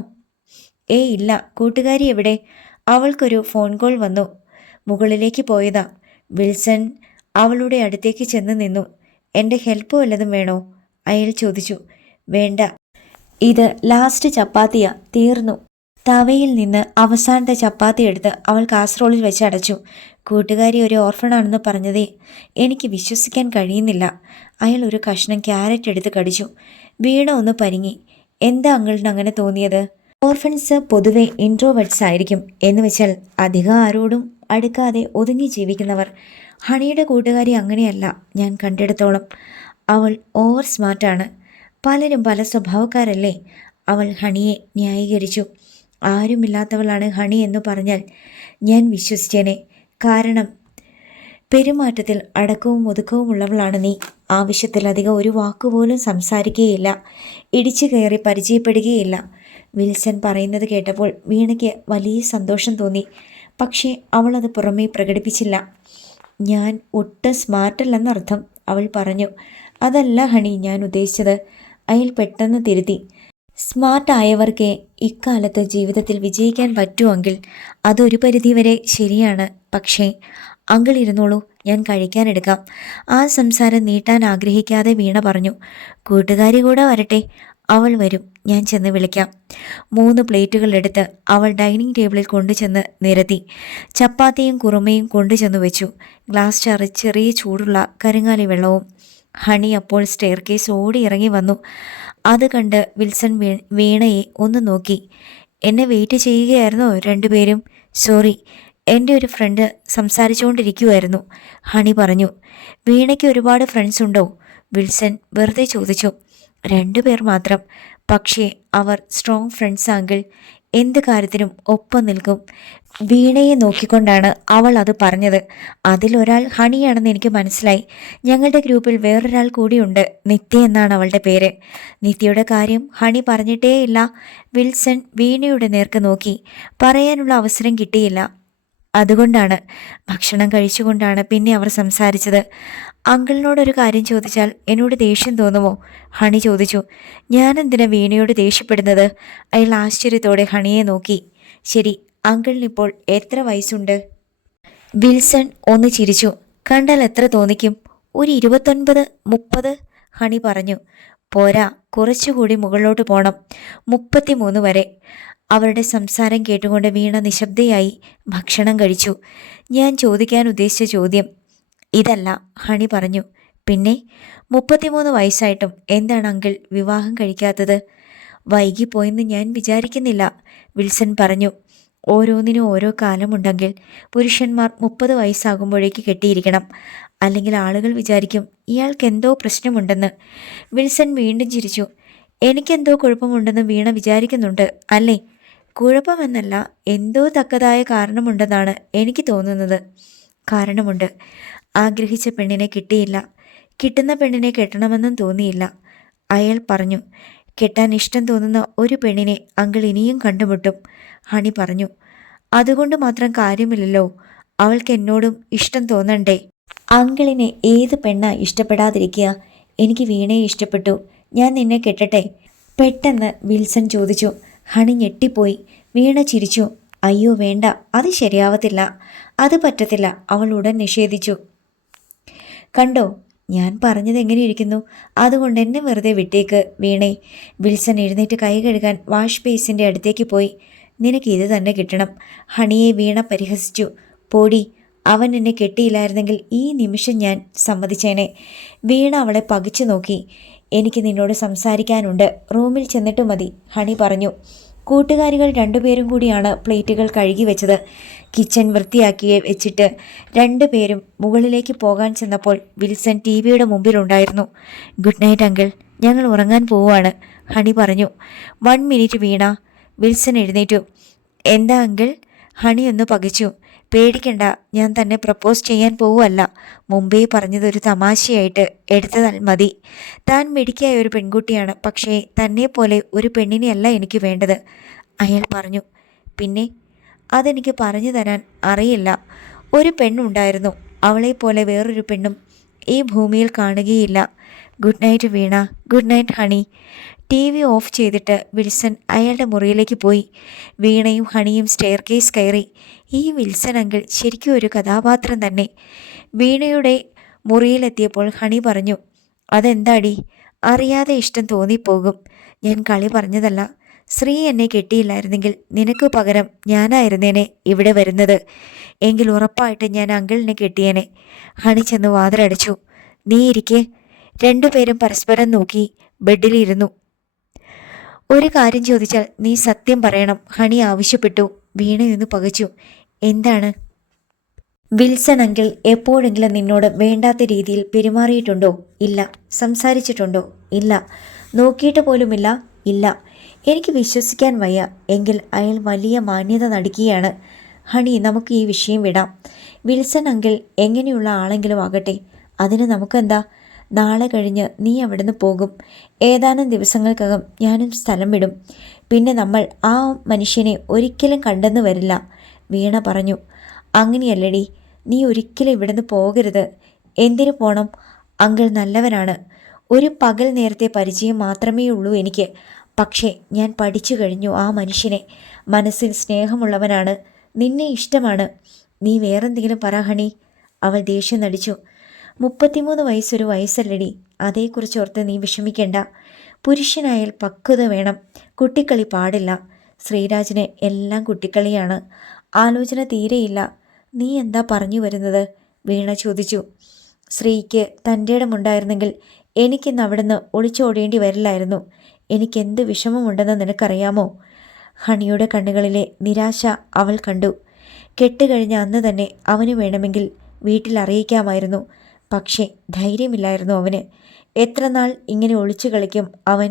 ഇല്ല. കൂട്ടുകാരി എവിടെ? അവൾക്കൊരു ഫോൺ കോൾ വന്നു. മുകളിലേക്ക് പോയതാ. വിൽസൺ അവളുടെ അടുത്തേക്ക് ചെന്ന് നിന്നു. എൻ്റെ ഹെൽപ്പ് വല്ലതും വേണോ? അയാൾ ചോദിച്ചു. വേണ്ട, ഇത് ലാസ്റ്റ് ചപ്പാത്തിയാ, തീർന്നു. തവയിൽ നിന്ന് അവസാനത്തെ ചപ്പാത്തി എടുത്ത് അവൾ കാസറോളിൽ വെച്ച് അടച്ചു. കൂട്ടുകാരി ഒരു ഓർഫണാണെന്ന് പറഞ്ഞതേ എനിക്ക് വിശ്വസിക്കാൻ കഴിയുന്നില്ല. അയാൾ ഒരു കഷ്ണം ക്യാരറ്റ് എടുത്ത് കടിച്ചു. വീണ ഒന്ന് പരിങ്ങി. എന്താ അങ്കിളിന് അങ്ങനെ തോന്നിയത്? ഓർഫൻസ് പൊതുവെ ഇൻട്രോവേർട്സ് ആയിരിക്കും. എന്ന് വെച്ചാൽ അധികം ആരോടും അടുക്കാതെ ഒതുങ്ങി ജീവിക്കുന്നവർ. ഹണിയുടെ കൂട്ടുകാരി അങ്ങനെയല്ല ഞാൻ കണ്ടിടത്തോളം. അവൾ ഓവർ സ്മാർട്ടാണ്. പലരും പല സ്വഭാവക്കാരല്ലേ? അവൾ ഹണിയെ ന്യായീകരിച്ചു. ആരുമില്ലാത്തവളാണ് ഹണി എന്ന് പറഞ്ഞാൽ ഞാൻ വിശ്വസിച്ചേനെ. കാരണം പെരുമാറ്റത്തിൽ അടക്കവും ഒതുക്കവും ഉള്ളവളാണ് നീ. ആവശ്യത്തിലധികം ഒരു വാക്കുപോലും സംസാരിക്കുകയില്ല. ഇടിച്ചു കയറി പരിചയപ്പെടുകയില്ല. വിൽസൺ പറയുന്നത് കേട്ടപ്പോൾ വീണയ്ക്ക് വലിയ സന്തോഷം തോന്നി. പക്ഷേ അവളത് പുറമേ പ്രകടിപ്പിച്ചില്ല. ഞാൻ ഒട്ടും സ്മാർട്ടല്ലെന്നർത്ഥം, അവൾ പറഞ്ഞു. അതല്ല ഹണി ഞാൻ ഉദ്ദേശിച്ചത്. അയാൾ പെട്ടെന്ന് തിരുത്തി. സ്മാർട്ടായവർക്ക് ഇക്കാലത്ത് ജീവിതത്തിൽ വിജയിക്കാൻ പറ്റുമെങ്കിൽ അതൊരു പരിധിവരെ ശരിയാണ്. പക്ഷേ അങ്കിൾ ഇരുന്നോളൂ, ഞാൻ കഴിക്കാനെടുക്കാം. ആ സംസാരം നീട്ടാൻ ആഗ്രഹിക്കാതെ വീണ പറഞ്ഞു. കൂട്ടുകാരി കൂടെ വരട്ടെ. അവൾ വരും, ഞാൻ ചെന്ന് വിളിക്കാം. 3 പ്ലേറ്റുകൾ എടുത്ത് അവൾ ഡൈനിങ് ടേബിളിൽ കൊണ്ടുചെന്ന് നിരത്തി. ചപ്പാത്തിയും കുറുമയും കൊണ്ടുചെന്ന് വെച്ചു. ഗ്ലാസ് ചെറിയ ചൂടുള്ള കരുങ്ങാലി വെള്ളവും. ഹണി അപ്പോൾ സ്റ്റെയർ കേസ് ഓടി ഇറങ്ങി വന്നു. അത് കണ്ട് വിൽസൺ വീണയെ ഒന്ന് നോക്കി. എന്നെ വെയിറ്റ് ചെയ്യുകയായിരുന്നോ രണ്ടുപേരും? സോറി, എൻ്റെ ഒരു ഫ്രണ്ട് സംസാരിച്ചുകൊണ്ടിരിക്കുമായിരുന്നു, ഹണി പറഞ്ഞു. വീണയ്ക്ക് ഒരുപാട് ഫ്രണ്ട്സ് ഉണ്ടോ? വിൽസൺ വെറുതെ ചോദിച്ചു. 2 പേർ മാത്രം. പക്ഷേ അവർ സ്ട്രോങ് ഫ്രണ്ട്സ് ആങ്കിൽ എന്ത് കാര്യത്തിനും ഒപ്പം നിൽക്കും. വീണയെ നോക്കിക്കൊണ്ടാണ് അവൾ അത് പറഞ്ഞത്. അതിലൊരാൾ ഹണിയാണെന്ന് എനിക്ക് മനസ്സിലായി. ഞങ്ങളുടെ ഗ്രൂപ്പിൽ വേറൊരാൾ കൂടിയുണ്ട്, നിത്യ എന്നാണ് അവളുടെ പേര്. നിത്യയുടെ കാര്യം ഹണി പറഞ്ഞിട്ടേയില്ല. വിൽസൺ വീണയുടെ നേർക്ക് നോക്കി. പറയാനുള്ള അവസരം കിട്ടിയില്ല. അതുകൊണ്ടാണ്. ഭക്ഷണം കഴിച്ചുകൊണ്ടാണ് പിന്നെ അവർ സംസാരിച്ചത്. അങ്കിളിനോടൊരു കാര്യം ചോദിച്ചാൽ എന്നോട് ദേഷ്യം തോന്നുമോ? ഹണി ചോദിച്ചു. ഞാനെന്തിനാ വീണയോട് ദേഷ്യപ്പെടുന്നത്? അയാൾ ആശ്ചര്യത്തോടെ ഹണിയെ നോക്കി. ശരി, അങ്കിളിനിപ്പോൾ എത്ര വയസ്സുണ്ട്? വിൽസൺ ഒന്ന് ചിരിച്ചു. കണ്ടാൽ എത്ര തോന്നിക്കും? ഒരു 29, 30, ഹണി പറഞ്ഞു. പോരാ, കുറച്ചുകൂടി മുകളിലോട്ട് പോണം. 33 വരെ. അവരുടെ സംസാരം കേട്ടുകൊണ്ട് വീണ നിശബ്ദയായി ഭക്ഷണം കഴിച്ചു. ഞാൻ ചോദിക്കാൻ ഉദ്ദേശിച്ച ചോദ്യം ഇതല്ല, ഹണി പറഞ്ഞു. പിന്നെ 33 വയസ്സായിട്ടും എന്താണ് അങ്കിൾ വിവാഹം കഴിക്കാത്തത്? വൈകിപ്പോയെന്ന് ഞാൻ വിചാരിക്കുന്നില്ല, വിൽസൺ പറഞ്ഞു. ഓരോന്നിനും ഓരോ കാലമുണ്ടെങ്കിൽ പുരുഷന്മാർ 30 വയസ്സാകുമ്പോഴേക്ക് കെട്ടിയിരിക്കണം. അല്ലെങ്കിൽ ആളുകൾ വിചാരിക്കും ഇയാൾക്ക് എന്തോ പ്രശ്നമുണ്ടെന്ന്. വിൽസൺ വീണ്ടും ചിരിച്ചു. എനിക്കെന്തോ കുഴപ്പമുണ്ടെന്ന് വീണ വിചാരിക്കുന്നുണ്ട് അല്ലേ? കുഴപ്പമെന്നല്ല, എന്തോ തക്കതായ കാരണമുണ്ടെന്നാണ് എനിക്ക് തോന്നുന്നത്. കാരണമുണ്ട്. ആഗ്രഹിച്ച പെണ്ണിനെ കിട്ടിയില്ല. കിട്ടുന്ന പെണ്ണിനെ കെട്ടണമെന്നും തോന്നിയില്ല, അയാൾ പറഞ്ഞു. കെട്ടാൻ ഇഷ്ടം തോന്നുന്ന ഒരു പെണ്ണിനെ അങ്കിൾ ഇനിയും കണ്ടുമുട്ടും, ഹണി പറഞ്ഞു. അതുകൊണ്ട് മാത്രം കാര്യമില്ലല്ലോ, അവൾക്ക് എന്നോടും ഇഷ്ടം തോന്നണ്ടേ? അങ്കിളിനെ ഏത് പെണ്ണാ ഇഷ്ടപ്പെടാതിരിക്കുക? എനിക്ക് വീണയെ ഇഷ്ടപ്പെട്ടു. ഞാൻ നിന്നെ കെട്ടട്ടെ? പെട്ടെന്ന് വിൽസൺ ചോദിച്ചു. ഹണി ഞെട്ടിപ്പോയി. വീണ ചിരിച്ചു. അയ്യോ വേണ്ട, അത് ശരിയാവത്തില്ല, അത് പറ്റത്തില്ല, അവൾ ഉടൻ നിഷേധിച്ചു. കണ്ടോ, ഞാൻ പറഞ്ഞത് എങ്ങനെയിരിക്കുന്നു? അതുകൊണ്ട് എന്നെ വെറുതെ വിട്ടേക്ക് വീണേ. വിൽസൺ എഴുന്നേറ്റ് കൈ കഴുകാൻ വാഷ് ബേസിൻ്റെ അടുത്തേക്ക് പോയി. നിനക്ക് ഇത് തന്നെ കിട്ടണം, ഹണിയെ വീണ പരിഹസിച്ചു. പോടി, അവൻ എന്നെ കെട്ടിയില്ലായിരുന്നെങ്കിൽ ഈ നിമിഷം ഞാൻ സമ്മതിച്ചേനെ. വീണ അവളെ പകിച്ചു നോക്കി. എനിക്ക് നിന്നോട് സംസാരിക്കാനുണ്ട്, റൂമിൽ ചെന്നിട്ട് മതി, ഹണി പറഞ്ഞു. കൂട്ടുകാരികൾ 2 പേരും കൂടിയാണ് പ്ലേറ്റുകൾ കഴുകി വെച്ചത്. കിച്ചൺ വൃത്തിയാക്കി വെച്ചിട്ട് 2 പേരും മുകളിലേക്ക് പോകാൻ ചെന്നപ്പോൾ വിൽസൺ ടിവിയുടെ മുമ്പിലുണ്ടായിരുന്നു. ഗുഡ് നൈറ്റ് അങ്കിൾ, ഞങ്ങൾ ഉറങ്ങാൻ പോവുകയാണ്, ഹണി പറഞ്ഞു. 1 മിനിറ്റ് വീണ. വിൽസൺ എഴുന്നേറ്റു. എന്താ അങ്കിൾ? ഹണി ഒന്ന് പകച്ചു. പേടിക്കണ്ട, ഞാൻ തന്നെ പ്രപ്പോസ് ചെയ്യാൻ പോവുമല്ല. മുമ്പേ പറഞ്ഞതൊരു തമാശയായിട്ട് എടുത്തതാൽ മതി. താൻ മിടുക്കിയായ ഒരു പെൺകുട്ടിയാണ്, പക്ഷേ തന്നെ പോലെ ഒരു പെണ്ണിനെയല്ല എനിക്ക് വേണ്ടത്, അയാൾ പറഞ്ഞു. പിന്നെ? അതെനിക്ക് പറഞ്ഞു തരാൻ അറിയില്ല. ഒരു പെണ്ണുണ്ടായിരുന്നു, അവളെപ്പോലെ വേറൊരു പെണ്ണും ഈ ഭൂമിയിൽ കാണുകയില്ല. Good night Veena. Good night honey. TV of ചെയ്തിട്ട് വിൽസൺ അയാളുടെ മുറിയിലേക്ക് പോയി. വീണയും ഹണിയും സ്റ്റെയർ കേസ് കയറി. ഈ വിൽസൺ അങ്കിൾ ശരിക്കും ഒരു കഥാപാത്രം തന്നെ. വീണയുടെ മുറിയിലെത്തിയപ്പോൾ ഹണി പറഞ്ഞു, അതെന്താടി? അറിയാതെ ഇഷ്ടം തോന്നിപ്പോകും. ഞാൻ കളി പറഞ്ഞതല്ല. ശ്രീ എന്നെ കെട്ടിയില്ലായിരുന്നെങ്കിൽ നിനക്ക് പകരം ഞാനായിരുന്നേനെ ഇവിടെ വരുന്നത്. എങ്കിൽ ഉറപ്പായിട്ട് ഞാൻ അങ്കിളിനെ കെട്ടിയേനെ. ഹണി ചെന്ന് വാതിലടച്ചു. നീ ഇരിക്കേ. രണ്ടുപേരും പരസ്പരം നോക്കി ബെഡിലിരുന്നു. ഒരു കാര്യം ചോദിച്ചാൽ നീ സത്യം പറയണം, ഹണി ആവശ്യപ്പെട്ടു. വീണയൊന്ന് പകച്ചു. എന്താണ്? വിൽസൺ അങ്കിൾ എപ്പോഴെങ്കിലും നിന്നോട് വേണ്ടാത്ത രീതിയിൽ പെരുമാറിയിട്ടുണ്ടോ? ഇല്ല. സംസാരിച്ചിട്ടുണ്ടോ? ഇല്ല. നോക്കിയിട്ട് പോലുമില്ല? ഇല്ല. എനിക്ക് വിശ്വസിക്കാൻ വയ്യ. എങ്കിൽ അയാൾ വലിയ മാന്യത നടിക്കുകയാണ്. ഹണി, നമുക്ക് ഈ വിഷയം വിടാം. വിൽസൺ അങ്കിൾ എങ്ങനെയുള്ള ആളെങ്കിലും ആകട്ടെ, അതിന് നമുക്കെന്താ? നാളെ കഴിഞ്ഞ് നീ അവിടുന്ന് പോകും. ഏതാനും ദിവസങ്ങൾക്കകം ഞാനും സ്ഥലം വിടും. പിന്നെ നമ്മൾ ആ മനുഷ്യനെ ഒരിക്കലും കണ്ടെന്ന് വരില്ല, വീണ പറഞ്ഞു. അങ്ങനെയല്ലടി, നീ ഒരിക്കലും ഇവിടുന്ന് പോകരുത്. എന്തിനു പോണം? അങ്കിൾ നല്ലവനാണ്. ഒരു പകൽ നേരത്തെ പരിചയം മാത്രമേ ഉള്ളൂ എനിക്ക്. പക്ഷേ ഞാൻ പഠിച്ചു കഴിഞ്ഞു ആ മനുഷ്യനെ. മനസ്സിൽ സ്നേഹമുള്ളവനാണ്. നിന്നെ ഇഷ്ടമാണ്. നീ വേറെന്തെങ്കിലും പറ ഹണി. അവൾ ദേഷ്യം നടിച്ചു. 33 വയസ്സൊരു വയസ്സല്ലടി. അതേക്കുറിച്ച് ഓർത്ത് നീ വിഷമിക്കേണ്ട. പുരുഷനായാൽ പക്വത വേണം. കുട്ടിക്കളി പാടില്ല. ശ്രീരാജിന് എല്ലാം കുട്ടിക്കളിയാണ്. ആലോചന തീരെയില്ല. നീ എന്താ പറഞ്ഞു വരുന്നത്? വീണ ചോദിച്ചു. ശ്രീക്ക് തൻ്റെ ഇടമുണ്ടായിരുന്നെങ്കിൽ എനിക്കിന്ന് അവിടുന്ന് ഒളിച്ചോടേണ്ടി വരില്ലായിരുന്നു. എനിക്കെന്ത് വിഷമമുണ്ടെന്ന് നിനക്കറിയാമോ? ഹണിയുടെ കണ്ണുകളിലെ നിരാശ അവൾ കണ്ടു. കെട്ടുകഴിഞ്ഞ അന്ന് തന്നെ അവന് വേണമെങ്കിൽ വീട്ടിൽ അറിയിക്കാമായിരുന്നു. പക്ഷേ ധൈര്യമില്ലായിരുന്നു അവന്. എത്ര നാൾ ഇങ്ങനെ ഒളിച്ചു കളിക്കും അവൻ?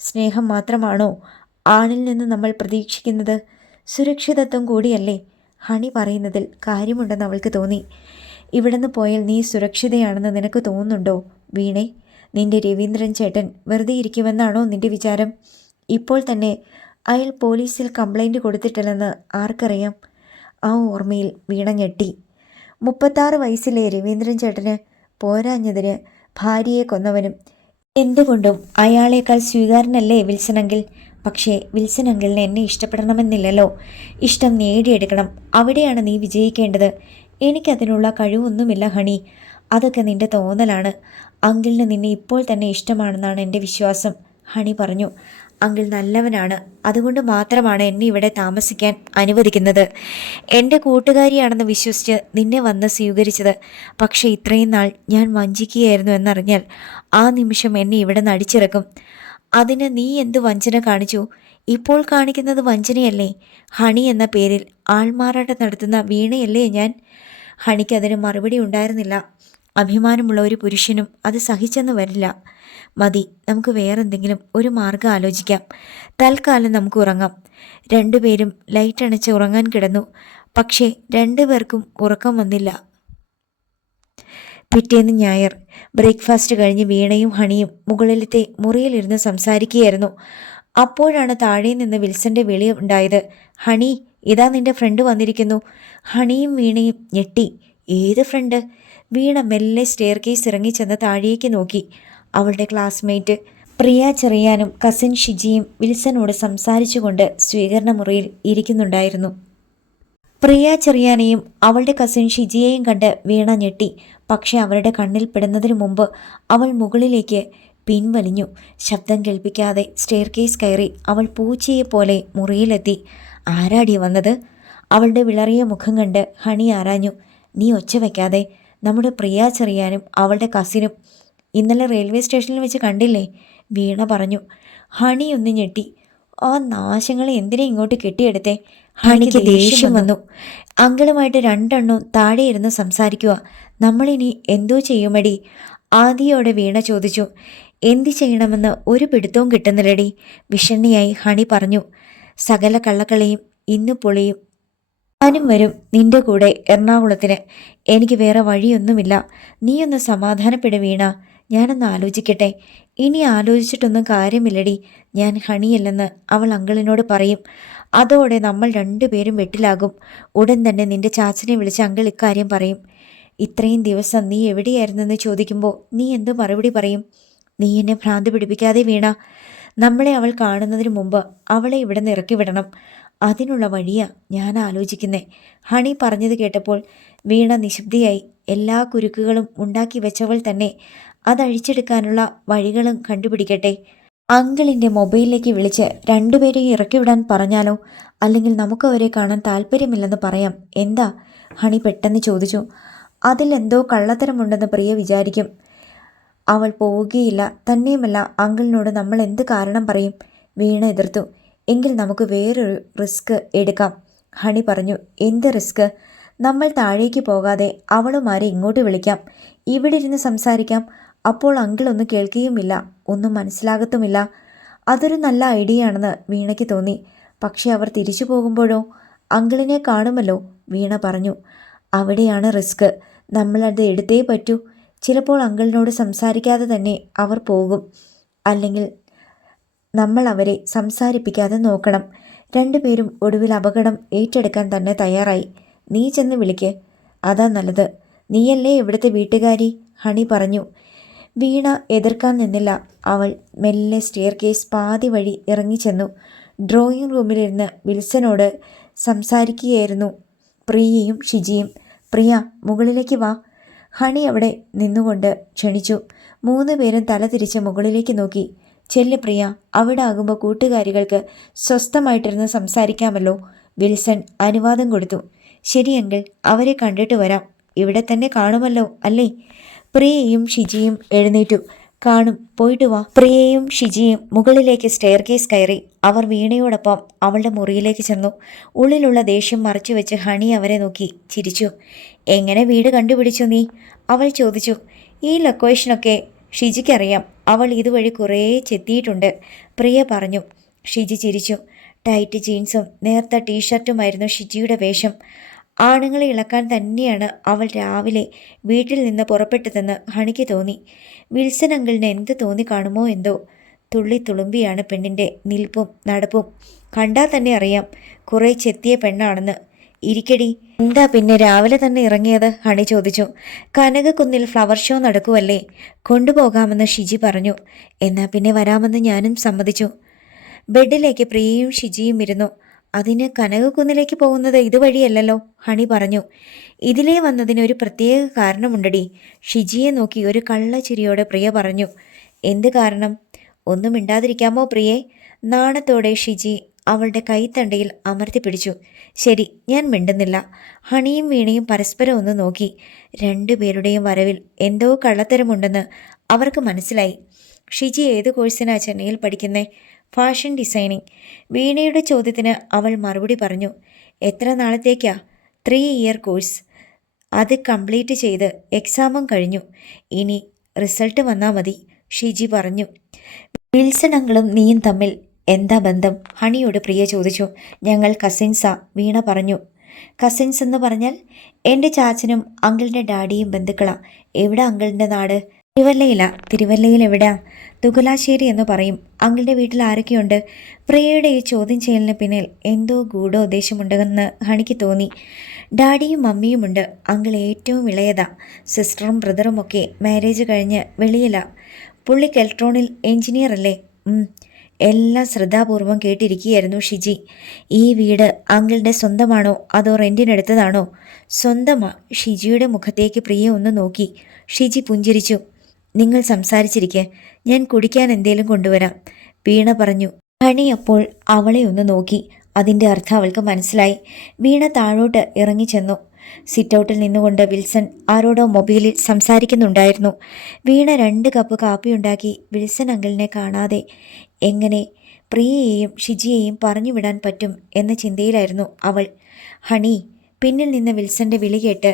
സ്നേഹം മാത്രമാണോ ആണിൽ നിന്ന് നമ്മൾ പ്രതീക്ഷിക്കുന്നത്? സുരക്ഷിതത്വം കൂടിയല്ലേ? ഹണി പറയുന്നതിൽ കാര്യമുണ്ടെന്ന് അവൾക്ക് തോന്നി. ഇവിടുന്ന് പോയാൽ നീ സുരക്ഷിതയാണെന്ന് നിനക്ക് തോന്നുന്നുണ്ടോ വീണേ? നിന്റെ രവീന്ദ്രൻ ചേട്ടൻ വെറുതെ ഇരിക്കുമെന്നാണോ നിന്റെ വിചാരം? ഇപ്പോൾ തന്നെ അയാൾ പോലീസിൽ കംപ്ലൈൻറ്റ് കൊടുത്തിട്ടില്ലെന്ന് ആർക്കറിയാം? ആ ഓർമ്മയിൽ വീണ ഞെട്ടി. 36 വയസ്സിലെ രവീന്ദ്രൻ ചേട്ടന് പോരാഞ്ഞതിന് ഭാര്യയെ കൊന്നവനും. എന്തുകൊണ്ടും അയാളേക്കാൾ സ്വീകാരനല്ലേ വിൽസൺ അങ്കിൾ? പക്ഷേ വിൽസൺ അങ്കിളിന് എന്നെ ഇഷ്ടപ്പെടണമെന്നില്ലല്ലോ. ഇഷ്ടം നേടിയെടുക്കണം. അവിടെയാണ് നീ വിജയിക്കേണ്ടത്. എനിക്കതിനുള്ള കഴിവൊന്നുമില്ല ഹണി. അതൊക്കെ നിന്റെ തോന്നലാണ്. അങ്കിളിന് നിന്നെ ഇപ്പോൾ തന്നെ ഇഷ്ടമാണെന്നാണ് എൻ്റെ വിശ്വാസം, ഹണി പറഞ്ഞു. അങ്കിൾ നല്ലവനാണ്. അതുകൊണ്ട് മാത്രമാണ് എന്നെ ഇവിടെ താമസിക്കാൻ അനുവദിക്കുന്നത്. എൻ്റെ കൂട്ടുകാരിയാണെന്ന് വിശ്വസിച്ച് നിന്നെ വന്ന് സ്വീകരിച്ചത്. പക്ഷേ ഇത്രയും നാൾ ഞാൻ വഞ്ചിക്കുകയായിരുന്നു എന്നറിഞ്ഞാൽ ആ നിമിഷം എന്നെ ഇവിടെ നടിച്ചിറക്കും. അതിന് നീ എന്ത് വഞ്ചന കാണിച്ചു? ഇപ്പോൾ കാണിക്കുന്നത് വഞ്ചനയല്ലേ? ഹണി എന്ന പേരിൽ ആൾമാറാട്ടം നടത്തുന്ന വീണയല്ലേ ഞാൻ? ഹണിക്ക് അതിന് മറുപടി ഉണ്ടായിരുന്നില്ല. അഭിമാനമുള്ള ഒരു പുരുഷനും അത് സഹിച്ചെന്ന് വരില്ല. മതി, നമുക്ക് വേറെന്തെങ്കിലും ഒരു മാർഗം ആലോചിക്കാം. തൽക്കാലം നമുക്ക് ഉറങ്ങാം. രണ്ടുപേരും ലൈറ്റ് അണച്ച് ഉറങ്ങാൻ കിടന്നു. പക്ഷേ രണ്ടുപേർക്കും ഉറക്കം വന്നില്ല. പിറ്റേന്ന് ഞായർ. ബ്രേക്ക്ഫാസ്റ്റ് കഴിഞ്ഞ് വീണയും ഹണിയും മുകളിലത്തെ മുറിയിലിരുന്ന് സംസാരിക്കുകയായിരുന്നു. അപ്പോഴാണ് താഴെ നിന്ന് വിൽസന്റെ വിളി ഉണ്ടായത്. ഹണി, ഇതാ നിന്റെ ഫ്രണ്ട് വന്നിരിക്കുന്നു. ഹണിയും വീണയും ഞെട്ടി. ഏത് ഫ്രണ്ട്? വീണ മെല്ലെ സ്റ്റെയർ കേസ് ഇറങ്ങിച്ചെന്ന് താഴേക്ക് നോക്കി. അവളുടെ ക്ലാസ്മേറ്റ് പ്രിയ ചെറിയാനും കസിൻ ഷിജിയും വിൽസനോട് സംസാരിച്ചുകൊണ്ട് സ്വീകരണ മുറിയിൽ ഇരിക്കുന്നുണ്ടായിരുന്നു. പ്രിയ ചെറിയാനെയും അവളുടെ കസിൻ ഷിജിയെയും കണ്ട് വീണ ഞെട്ടി. പക്ഷെ അവരുടെ കണ്ണിൽ പെടുന്നതിനു മുമ്പ് അവൾ മുകളിലേക്ക് പിൻവലിഞ്ഞു. ശബ്ദം കേൾപ്പിക്കാതെ സ്റ്റെയർ കേസ് കയറി അവൾ പൂച്ചയെപ്പോലെ മുറിയിലെത്തി. ആരാടി വന്നത്? അവളുടെ വിളറിയ മുഖം കണ്ട് ഹണി ആരാഞ്ഞു. നീ ഒച്ച വയ്ക്കാതെ. നമ്മുടെ പ്രിയ ചെറിയാനും അവളുടെ കസിനും ഇന്നലെ റെയിൽവേ സ്റ്റേഷനിൽ വെച്ച് കണ്ടില്ലേ? വീണ പറഞ്ഞു. ഹണി ഒന്ന് ഞെട്ടി. ആ നാശങ്ങളെ എന്തിനാ ഇങ്ങോട്ട് കെട്ടിയെടുത്തേ? ഹണിക്ക് ദേഷ്യം വന്നു. അങ്കിളുമായിട്ട് രണ്ടെണ്ണവും താഴെ ഇരുന്ന് സംസാരിക്കുക. നമ്മളിനി എന്തോ ചെയ്യുമടി? ആദിയോടെ വീണ ചോദിച്ചു. എന്ത് ചെയ്യണമെന്ന് ഒരു പിടുത്തവും കിട്ടുന്നില്ലടി, വിഷണ്ണിയായി ഹണി പറഞ്ഞു. സകല കള്ളക്കളിയും ഇന്ന് പൊളിയും. ഞാനും വരും നിന്റെ കൂടെ എറണാകുളത്തിന്. എനിക്ക് വേറെ വഴിയൊന്നുമില്ല. നീയൊന്ന് സമാധാനപ്പെട് വീണ. ഞാനൊന്ന് ആലോചിക്കട്ടെ. ഇനി ആലോചിച്ചിട്ടൊന്നും കാര്യമില്ലടി. ഞാൻ ഹണിയല്ലെന്ന് അവൾ അങ്കിളിനോട് പറയും. അതോടെ നമ്മൾ രണ്ടുപേരും വെട്ടിലാകും. ഉടൻ തന്നെ നിന്റെ ചാച്ചനെ വിളിച്ച് അങ്കിൾ ഇക്കാര്യം പറയും. ഇത്രയും ദിവസം നീ എവിടെയായിരുന്നെന്ന് ചോദിക്കുമ്പോൾ നീ എന്ത് മറുപടി പറയും? നീ എന്നെ ഭ്രാന്ത് പിടിപ്പിക്കാതെ വീണ. നമ്മളെ അവൾ കാണുന്നതിന് മുമ്പ് അവളെ ഇവിടെ നിന്ന് ഇറക്കി വിടണം. അതിനുള്ള വഴിയാ ഞാൻ ആലോചിക്കുന്നേ. ഹണി പറഞ്ഞത് കേട്ടപ്പോൾ വീണ നിശബ്ദയായി. എല്ലാ കുരുക്കുകളും ഉണ്ടാക്കി വെച്ചവൾ തന്നെ അതഴിച്ചെടുക്കാനുള്ള വഴികളും കണ്ടുപിടിക്കട്ടെ. അങ്കിളിൻ്റെ മൊബൈലിലേക്ക് വിളിച്ച് രണ്ടുപേരെയും ഇറക്കി വിടാൻ പറഞ്ഞാലോ? അല്ലെങ്കിൽ നമുക്ക് അവരെ കാണാൻ താല്പര്യമില്ലെന്ന് പറയാം. എന്താ? ഹണി പെട്ടെന്ന് ചോദിച്ചു. അതിലെന്തോ കള്ളത്തരമുണ്ടെന്ന് പ്രിയ വിചാരിക്കും. അവൾ പോവുകയില്ല. തന്നെയുമല്ല, അങ്കിളിനോട് നമ്മൾ എന്ത് കാരണം പറയും? വീണ എതിർത്തു. എങ്കിൽ നമുക്ക് വേറൊരു റിസ്ക് എടുക്കാം. ഹണി പറഞ്ഞു. എന്ത് റിസ്ക്? നമ്മൾ താഴേക്ക് പോകാതെ അവളുമാരെ ഇങ്ങോട്ട് വിളിക്കാം. ഇവിടെ ഇരുന്ന് സംസാരിക്കാം. അപ്പോൾ അങ്കിൾ ഒന്നും കേൾക്കുകയുമില്ല, ഒന്നും മനസ്സിലാകത്തുമില്ല. അതൊരു നല്ല ഐഡിയ ആണെന്ന് വീണയ്ക്ക് തോന്നി. പക്ഷെ അവർ തിരിച്ചു പോകുമ്പോഴോ? അങ്കിളിനെ കാണുമല്ലോ, വീണ പറഞ്ഞു. അവിടെയാണ് റിസ്ക്. നമ്മളത് എടുത്തേ പറ്റൂ. ചിലപ്പോൾ അങ്കിളിനോട് സംസാരിക്കാതെ തന്നെ അവർ പോകും. അല്ലെങ്കിൽ നമ്മൾ അവരെ സംസാരിപ്പിക്കാതെ നോക്കണം. രണ്ടുപേരും ഒടുവിൽ അപകടം ഏറ്റെടുക്കാൻ തന്നെ തയ്യാറായി. നീ ചെന്ന് വിളിക്ക്. അതാ നല്ലത്. നീയല്ലേ ഇവിടുത്തെ വീട്ടുകാരി? ഹണി പറഞ്ഞു. വീണ എതിർക്കാൻ നിന്നില്ല. അവൾ മെല്ലെ സ്റ്റെയർ കേസ് പാതി വഴി ഇറങ്ങിച്ചെന്നു. ഡ്രോയിങ് റൂമിലിരുന്ന് വിൽസനോട് സംസാരിക്കുകയായിരുന്നു പ്രിയയും ഷിജിയും. പ്രിയ, മുകളിലേക്ക് വാ. ഹണി അവിടെ നിന്നുകൊണ്ട് ക്ഷണിച്ചു. 3 പേരും തല തിരിച്ച് മുകളിലേക്ക് നോക്കി. ചെല്ല് പ്രിയ, അവിടെ ആകുമ്പോൾ കൂട്ടുകാരികൾക്ക് സ്വസ്ഥമായിട്ടിരുന്ന് സംസാരിക്കാമല്ലോ. വിൽസൺ അനുവാദം കൊടുത്തു. ശരിയെങ്കിൽ അവരെ കണ്ടിട്ട് വരാം. ഇവിടെ തന്നെ കാണുമല്ലോ അല്ലേ? പ്രിയയും ഷിജിയും എഴുന്നേറ്റു. കാണും, പോയിട്ട് വാ. പ്രിയയും ഷിജിയും മുകളിലേക്ക് സ്റ്റെയർ കേസ് കയറി. അവർ വീണയോടൊപ്പം അവളുടെ മുറിയിലേക്ക് ചെന്നു. ഉള്ളിലുള്ള ദേഷ്യം മറച്ചുവെച്ച് ഹണി അവരെ നോക്കി ചിരിച്ചു. എങ്ങനെ വീട് കണ്ടുപിടിച്ചു നീ? അവൾ ചോദിച്ചു. ഈ ലൊക്കേഷനൊക്കെ ഷിജിക്കറിയാം. അവൾ ഇതുവഴി കുറേ ചെത്തിയിട്ടുണ്ട്, പ്രിയ പറഞ്ഞു. ഷിജി ചിരിച്ചു. ടൈറ്റ് ജീൻസും നേർത്ത ടീഷർട്ടുമായിരുന്നു ഷിജിയുടെ വേഷം. ആണുങ്ങളെ ഇളക്കാൻ തന്നെയാണ് അവൾ രാവിലെ വീട്ടിൽ നിന്ന് പുറപ്പെട്ടതെന്ന് ഹണിക്ക് തോന്നി. വിൽസൺ അങ്കിളിന് എന്ത് തോന്നിക്കാണുമോ എന്തോ. തുള്ളി തുളുമ്പിയാണ് പെണ്ണിൻ്റെ നിൽപ്പും നടപ്പും. കണ്ടാൽ തന്നെ അറിയാം കുറേ ചെത്തിയ പെണ്ണാണെന്ന്. ഇരിക്കടി. എന്താ പിന്നെ രാവിലെ തന്നെ ഇറങ്ങിയത്? ഹണി ചോദിച്ചു. കനകക്കുന്നിൽ ഫ്ലവർ ഷോ നടക്കുവല്ലേ, കൊണ്ടുപോകാമെന്ന് ഷിജി പറഞ്ഞു. എന്നാൽ പിന്നെ വരാമെന്ന് ഞാനും സമ്മതിച്ചു. ബെഡിലേക്ക് പ്രിയയും ഷിജിയും ഇരുന്നു. അതിന് കനകക്കുന്നിലേക്ക് പോകുന്നത് ഇതുവഴിയല്ലല്ലോ, ഹണി പറഞ്ഞു. ഇതിലേ വന്നതിന് ഒരു പ്രത്യേക കാരണമുണ്ടടി. ഷിജിയെ നോക്കി ഒരു കള്ളച്ചിരിയോടെ പ്രിയ പറഞ്ഞു. എന്ത് കാരണം? ഒന്നും മിണ്ടാതിരിക്കാമോ പ്രിയേ? നാണത്തോടെ ഷിജി അവളുടെ കൈത്തണ്ടയിൽ അമർത്തി പിടിച്ചു. ശരി, ഞാൻ മിണ്ടുന്നില്ല. ഹണിയും വീണയും പരസ്പരം ഒന്ന് നോക്കി. രണ്ടുപേരുടെയും വരവിൽ എന്തോ കള്ളത്തരമുണ്ടെന്ന് അവർക്ക് മനസ്സിലായി. ഷിജി ഏത് കോഴ്സിനാ ചെന്നൈയിൽ പഠിക്കുന്നേ? Fashion designing. വീണയുടെ ചോദ്യത്തിന് അവൾ മറുപടി പറഞ്ഞു. എത്ര നാളത്തേക്കാ? 3 ഇയർ കോഴ്സ്. അത് കംപ്ലീറ്റ് ചെയ്ത് എക്സാമും കഴിഞ്ഞു. ഇനി റിസൾട്ട് വന്നാൽ മതി, ഷിജി പറഞ്ഞു. വിൽസൺ അങ്കിളും നീയും തമ്മിൽ എന്താ ബന്ധം? ഹണിയോട് പ്രിയ ചോദിച്ചു. ഞങ്ങൾ കസിൻസാ, വീണ പറഞ്ഞു. കസിൻസ് എന്ന് പറഞ്ഞാൽ? എൻ്റെ ചാച്ചനും അങ്കിളിൻ്റെ ഡാഡിയും ബന്ധുക്കളാ. എവിടെ അങ്കിളിൻ്റെ നാട്? തിരുവല്ലയിലാ. തിരുവല്ലയിൽ എവിടെയാ? തുകലാശ്ശേരി എന്ന് പറയും. അങ്കിളുടെ വീട്ടിൽ ആരൊക്കെയുണ്ട്? പ്രിയയുടെ ഈ ചോദ്യം ചെയ്യലിന് പിന്നിൽ എന്തോ ഗൂഢോദ്ദേശമുണ്ടെന്ന് ഹണിക്ക് തോന്നി. ഡാഡിയും മമ്മിയുമുണ്ട്. അങ്കിൾ ഏറ്റവും ഇളയതാ. സിസ്റ്ററും ബ്രദറും ഒക്കെ മാരേജ് കഴിഞ്ഞ് വെളിയിലാ. പുള്ളിക്ക് ഇലക്ട്രോണിൽ എഞ്ചിനീയർ അല്ലേ? എല്ലാം ശ്രദ്ധാപൂർവം കേട്ടിരിക്കുകയായിരുന്നു ഷിജി. ഈ വീട് അങ്കിളുടെ സ്വന്തമാണോ അതോ റെൻറ്റിനെടുത്തതാണോ? സ്വന്തമാ. ഷിജിയുടെ മുഖത്തേക്ക് പ്രിയ ഒന്ന് നോക്കി. ഷിജി പുഞ്ചിരിച്ചു. നിങ്ങൾ സംസാരിച്ചിരിക്കെ, ഞാൻ കുടിക്കാൻ എന്തേലും കൊണ്ടുവരാം, വീണ പറഞ്ഞു. ഹണി അപ്പോൾ അവളെ ഒന്ന് നോക്കി. അതിൻ്റെ അർത്ഥം അവൾക്ക് മനസ്സിലായി. വീണ താഴോട്ട് ഇറങ്ങിച്ചെന്നു. സിറ്റൗട്ടിൽ നിന്നുകൊണ്ട് വിൽസൺ ആരോടോ മൊബൈലിൽ സംസാരിക്കുന്നുണ്ടായിരുന്നു. വീണ 2 കപ്പ് കാപ്പിയുണ്ടാക്കി. വിൽസൺ അങ്കിളിനെ കാണാതെ എങ്ങനെ പ്രിയയെയും ഷിജിയെയും പറഞ്ഞുവിടാൻ പറ്റും എന്ന ചിന്തയിലായിരുന്നു അവൾ. ഹണി. പിന്നിൽ നിന്ന് വിൽസൻ്റെ വിളി കേട്ട്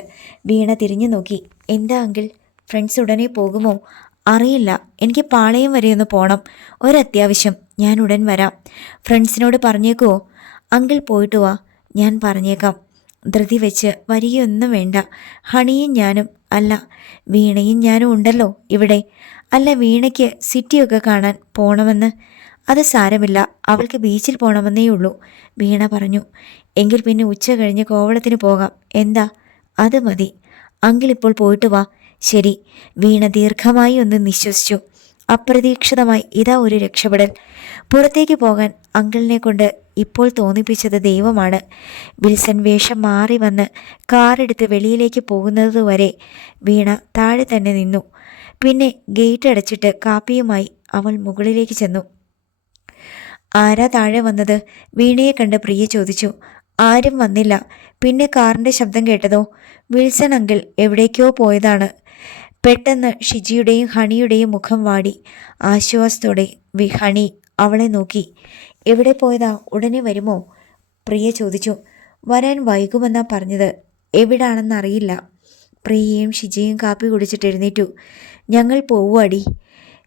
വീണ തിരിഞ്ഞു നോക്കി. എന്താ അങ്കിൾ, ഫ്രണ്ട്സ് ഉടനെ പോകുമോ? അറിയില്ല, എനിക്ക് പാളയം വരെ ഒന്ന് പോകണം, ഒരത്യാവശ്യം. ഞാൻ ഉടൻ വരാം. ഫ്രണ്ട്സിനോട് പറഞ്ഞേക്കുമോ? അങ്കിൾ പോയിട്ട് വാ, ഞാൻ പറഞ്ഞേക്കാം. ധൃതി വെച്ച് വരികയൊന്നും വേണ്ട. ഹണിയും ഞാനും അല്ല, വീണയും ഞാനും ഉണ്ടല്ലോ ഇവിടെ. അല്ല, വീണയ്ക്ക് സിറ്റിയൊക്കെ കാണാൻ പോണമെന്ന്. അത് സാരമില്ല, അവൾക്ക് ബീച്ചിൽ പോകണമെന്നേ ഉള്ളൂ, വീണ പറഞ്ഞു. എങ്കിൽ പിന്നെ ഉച്ച കഴിഞ്ഞ് കോവളത്തിന് പോകാം. എന്താ? അത് മതി. അങ്കിൾ ഇപ്പോൾ പോയിട്ട് വാ. ശരി. വീണ ദീർഘമായി ഒന്ന് നിശ്വസിച്ചു. അപ്രതീക്ഷിതമായി ഇതാ ഒരു രക്ഷപ്പെടൽ. പുറത്തേക്ക് പോകാൻ അങ്കിളിനെ കൊണ്ട് ഇപ്പോൾ തോന്നിപ്പിച്ചത് ദൈവമാണ്. വിൽസൺ വേഷം മാറി വന്ന് കാറെടുത്ത് വെളിയിലേക്ക് പോകുന്നതുവരെ വീണ താഴെ തന്നെ നിന്നു. പിന്നെ ഗേറ്റ് അടച്ചിട്ട് കാപ്പിയുമായി അവൾ മുകളിലേക്ക് ചെന്നു. ആരാ താഴെ വന്നത്? വീണയെ കണ്ട് പ്രിയ ചോദിച്ചു. ആരും വന്നില്ല. പിന്നെ കാറിൻ്റെ ശബ്ദം കേട്ടതോ? വിൽസൺ അങ്കിൾ എവിടേക്കോ പോയതാണ്. പെട്ടെന്ന് ഷിജിയുടെയും ഹണിയുടെയും മുഖം വാടി. ആശ്വാസത്തോടെ ഹണി അവളെ നോക്കി. എവിടെ പോയതാ? ഉടനെ വരുമോ? പ്രിയ ചോദിച്ചു. വരാൻ വൈകുമെന്നാ പറഞ്ഞത്. എവിടാണെന്നറിയില്ല. പ്രിയയും ഷിജിയും കാപ്പി കുടിച്ചിട്ട് എഴുന്നേറ്റു. ഞങ്ങൾ പോവുകടി.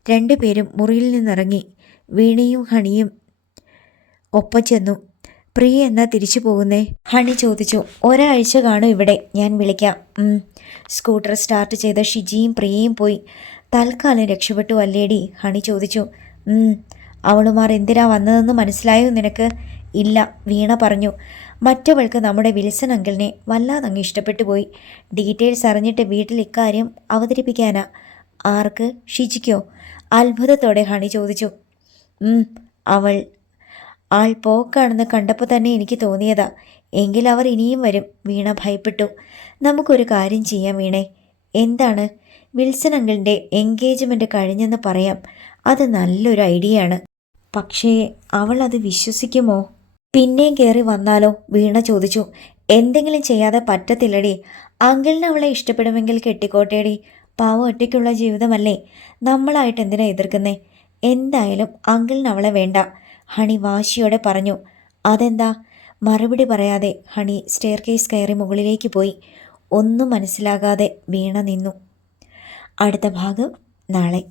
രണ്ടുപേരും മുറിയിൽ നിന്നിറങ്ങി. വീണയും ഹണിയും ഒപ്പം ചെന്നു. പ്രിയ എന്നാ തിരിച്ചു പോകുന്നേ? ഹണി ചോദിച്ചു. ഒരാഴ്ച കാണും ഇവിടെ. ഞാൻ വിളിക്കാം. സ്കൂട്ടർ സ്റ്റാർട്ട് ചെയ്ത ഷിജിയും പ്രിയയും പോയി. തൽക്കാലം രക്ഷപ്പെട്ടു അല്ലേടി? ഹണി ചോദിച്ചു. അവളുമാർ എന്തിനാ വന്നതെന്ന് മനസ്സിലായോ നിനക്ക്? ഇല്ല, വീണ പറഞ്ഞു. മറ്റവൾക്ക് നമ്മുടെ വിൽസൺ അങ്കിളിനെ വല്ലാതങ്ങ് ഇഷ്ടപ്പെട്ടു പോയി. ഡീറ്റെയിൽസ് അറിഞ്ഞിട്ട് വീട്ടിൽ ഇക്കാര്യം അവതരിപ്പിക്കാനാ. ആർക്ക്? ഷിജിക്കോ? അത്ഭുതത്തോടെ ഹണി ചോദിച്ചു. ആൾ പോക്കാണെന്ന് കണ്ടപ്പോൾ തന്നെ എനിക്ക് തോന്നിയതാ. എങ്കിൽ അവർ ഇനിയും വരും. വീണ ഭയപ്പെട്ടു. നമുക്കൊരു കാര്യം ചെയ്യാം വീണേ. എന്താണ്? വിൽസൺ അങ്കിളിൻ്റെ എൻഗേജ്മെൻറ്റ് കഴിഞ്ഞെന്ന് പറയാം. അത് നല്ലൊരു ഐഡിയ ആണ്. പക്ഷേ അവൾ അത് വിശ്വസിക്കുമോ? പിന്നെയും കയറി വന്നാലോ? വീണ ചോദിച്ചു. എന്തെങ്കിലും ചെയ്യാതെ പറ്റത്തില്ലടി. അങ്കിളിന് അവളെ ഇഷ്ടപ്പെടുമെങ്കിൽ കെട്ടിക്കോട്ടേടി. പാവം ഒറ്റയ്ക്കുള്ള ജീവിതമല്ലേ. നമ്മളായിട്ട് എന്തിനാ എതിർക്കുന്നേ? എന്തായാലും അങ്കിളിന് അവളെ വേണ്ട, ഹണി വാശിയോടെ പറഞ്ഞു. അതെന്താ? മറുപടി പറയാതെ ഹണി സ്റ്റെയർ കേസ് കയറി മുകളിലേക്ക് പോയി. ഒന്നും മനസ്സിലാകാതെ വീണ നിന്നു. അടുത്ത ഭാഗം നാളെ.